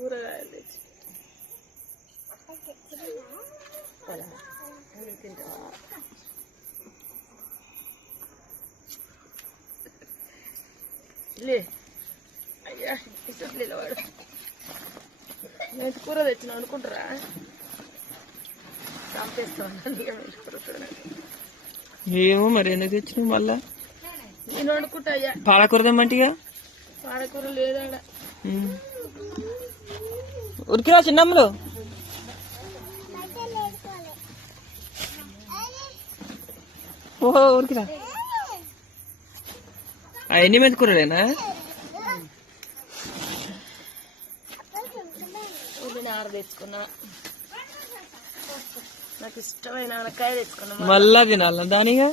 కూరగాయలు తెచ్చి తింటావా? లే అయ్యా ఇష్టం వాడు. నేను కూర తెచ్చిన అనుకుంటారా? ఏమో మరి ఎందుకు తెచ్చినావు మళ్ళా? నేను అనుకుంటా అయ్యా. పాలకూర తెమ్మంటిగా. పాలకూర లేదా ఉరికిరా చిన్నమ్మలు. ఓహో ఉరికిరా. అవన్నీ మెంతుకూరలేనా? ఉల్లినార తెచ్చుకున్నా. నాకు ఇష్టమైన ఆనకాయ తెచ్చుకున్నా. మళ్ళా తినాల దానిగా.